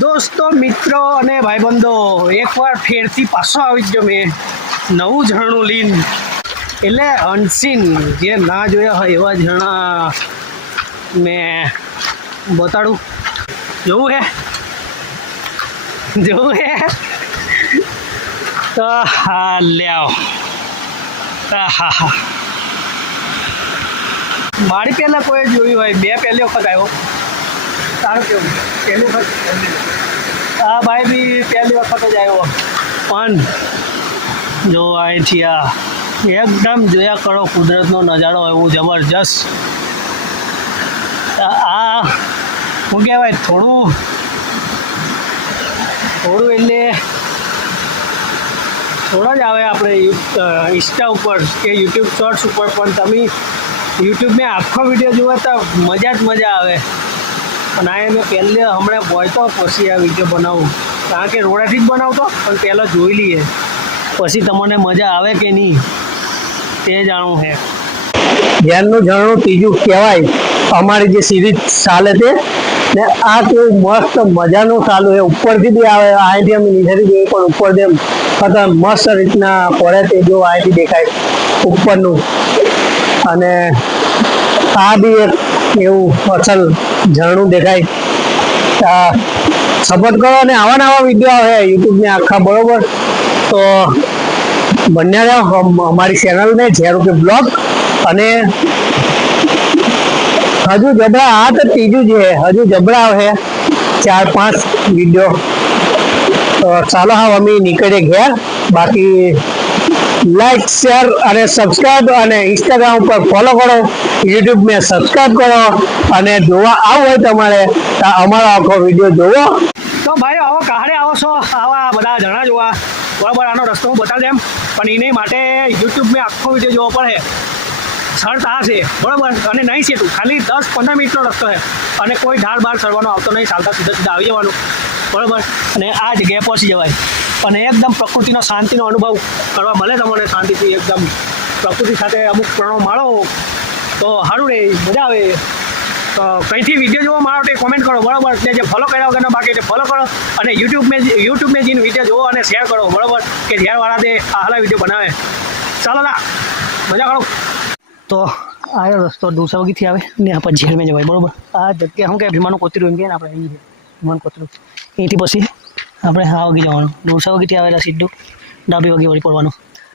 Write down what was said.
દોસ્તો મિત્રો અને ભાઈબંધો એકવાર ફેરથી પાછો આવી ગયો મેં નવું ઝરણું લઈને. એટલે અનસીન જે ના જોયા હોય એવા ઝરણા મેં બતાડું. જોવું હે તો હા લે આવો. હા મારી પહેલાં કોઈ જોયું હોય, બે પહેલી વખત આવ્યો. તારું કેવું? પહેલી વખત હા ભાઈ બી પહેલી વખત જ આવ્યો. પણ જો અહીંથી આ એકદમ જોયા કરો કુદરતનો નજારો એવું જબરજસ્ત. આ શું કહેવાય થોડું એટલે થોડા જ આવે આપણે ઇન્સ્ટા ઉપર કે યુટ્યુબ શોર્ટ્સ ઉપર, પણ તમે યુટ્યુબમાં આખો વિડીયો જુઓ તો મજા જ મજા આવે. પણ આ મેં પહેલે હમણાં બોયતો પછી આ વિડીયો બનાવું, કારણ કે રોડેથી જ બનાવતો, પણ પહેલાં જોઈ લઈએ પછી તમને મજા આવે કે નહીં તે જાણવું છે. ધ્યાનનું ઝરણું ત્રીજું કહેવાય અમારી જે સિરીઝ ચાલે છે ને. આ કેવું મસ્ત મજાનું ચાલુ છે. ઉપરથી બી આવે, અહીંથી અમે નીચેથી જોઈએ પણ ઉપરથી એમ ખતર મસ્ત રીતના પડે તે જો અહીંથી દેખાય ઉપરનું. અને આ બી એક એવું અસલ ઝરણું દેખાય. સપોર્ટ કરો અને આવા નવા વિડીયો આવે યુટ્યુબને આખા, બરોબર? તો બન્યા રહો અમારી ચેનલને ઝેરુકે બ્લોગ. અને હજુ જબરા, આ તો ત્રીજું છે, હજુ જબરા આવે 4-5 વિડીયો. તો ચાલો હા અમે નીકળીએ ઘેર. બાકી લાઈક, શેર અને સબસ્ક્રાઈબ, અને ઇન્સ્ટાગ્રામ ઉપર ફોલો કરો, યુટ્યુબ મેં સબસ્ક્રાઈબ કરો. અને જોવા આવું હોય તમારે તો અમારો આખો વિડીયો જોવો. તો ભાઈ આવો કાહડે આવો છો આવા બધા જણા જોવા, બરાબર? આનો રસ્તો હું બતાવી દેમ, પણ એની માટે યુટ્યુબ મેં આખો વિડીયો જોવો પડે. સરત આ છે, બરાબર? અને નહીં છે તું ખાલી 10-15 મિનિટનો રસ્તો છે, અને કોઈ ઢાળ બાર ચડવાનો આવતો નહીં, ચાલતા સીધા આવી જવાનું, બરાબર? અને આ જગ્યાએ પહોંચી જવાય. અને એકદમ પ્રકૃતિનો શાંતિનો અનુભવ કરવા મળે તમને, શાંતિથી એકદમ પ્રકૃતિ સાથે અમુક ક્ષણો માણો તો સારું રહે, મજા આવે. તો કંઈથી વિડીયો જોવા મારો તે કોમેન્ટ કરો, બરાબર? તે જે ફોલો કર્યા વગરનો બાકી તે ફોલો કરો, અને યુટ્યુબ જઈને વિડીયો જોવો અને શેર કરો, બરાબર? કે ઝેરવાળા તે આહલા વિડીયો બનાવે. ચાલો ના મજા કરો. તો આ રસ્તો ડોસાવગીથી આવે ને આ પછી ઝેરમાં જવાય, બરાબર? આ જગ્યા શું કહે ભીમાનું કોતરું એમ કહે ને આપણે, અહીં છે ભીમાનું કોતરું. અહીંથી પછી આપણે આ વગી જવાનું, ડોસાવગીથી આવેલા સીધું ડાબી વગી વળી પડવાનું.